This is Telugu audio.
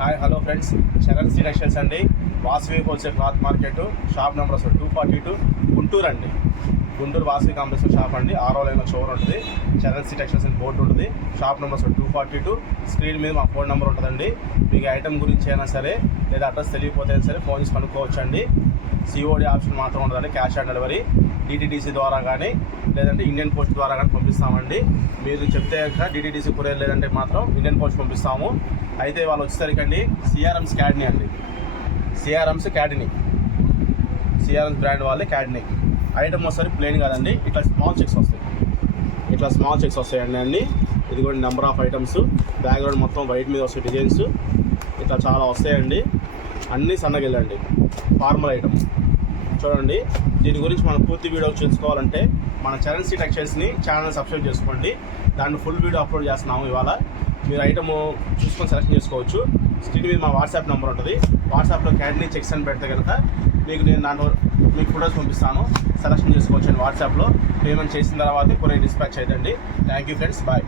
Hi hello friends, Charan C textiles అండి. Vasavi wholesale cloth market, shop number 242 Guntur అండి. గుంటూరు వాసవి కాంప్లెక్స్ షాప్ అండి. 6వ లైన్లో షోర్ ఉంటుంది. చరణ్ సి టెక్స్టైల్స్ అని బోర్డు ఉంటుంది. Shop number 242. స్క్రీన్ మీద మా ఫోన్ నెంబర్ ఉంటుందండి. మీకు ఐటమ్ గురించి అయినా సరే లేదా అడ్రస్ తెలియకపోతే సరే ఫోన్ చేసి కనుక్కోవచ్చండి. సిఓడి ఆప్షన్ మాత్రం ఉండదండి, క్యాష్ ఆన్ డెలివరీ. డిటిడిసి ద్వారా కానీ లేదంటే ఇండియన్ పోస్ట్ ద్వారా కానీ పంపిస్తామండి. మీరు చెప్తే డిటిడిసి కొరియర్ లేదంటే మాత్రం ఇండియన్ పోస్ట్ పంపిస్తాము. అయితే వాళ్ళు వచ్చేసరికండి సిఆర్ఎంస్ క్యాడ్నీ అండి. సిఆర్ఎంస్ బ్రాండ్ వాళ్ళే క్యాడ్నీ. ఐటమ్ వస్తుంది ప్లెయిన్ కాదండి, ఇట్లా స్మాల్ చెక్స్ వస్తాయండి అన్నీ. ఇది కూడా నెంబర్ ఆఫ్ ఐటమ్స్. బ్యాక్గ్రౌండ్ మొత్తం వైట్ మీద వస్తాయి డిజైన్స్. ఇట్లా చాలా వస్తాయండి. అన్నీ సన్నగిల్లండి, ఫార్మల్ ఐటమ్. చూడండి, దీని గురించి మనం పూర్తి వీడియో తెలుసుకోవాలంటే మన చరణ్ సి టెక్స్టైల్స్ని ఛానల్ సబ్స్క్రైబ్ చేసుకోండి. దాన్ని ఫుల్ వీడియో అప్లోడ్ చేస్తున్నాము ఇవాళ. మీరు ఐటమ్ చూసుకొని సెలెక్షన్ చేసుకోవచ్చు. స్క్రీన్ మీద మా వాట్సాప్ నెంబర్ ఉంటుంది. వాట్సాప్లో క్యాడ్నీ చెక్స్ అని పెడితే కనుక నేను దాంట్లో మీకు ఫోటోస్ పంపిస్తాను. సెలెక్షన్ చేసుకోవచ్చు అండి. వాట్సాప్లో పేమెంట్ చేసిన తర్వాత కొరియర్ డిస్పాచ్ అవుతుంది. Thank you friends, bye.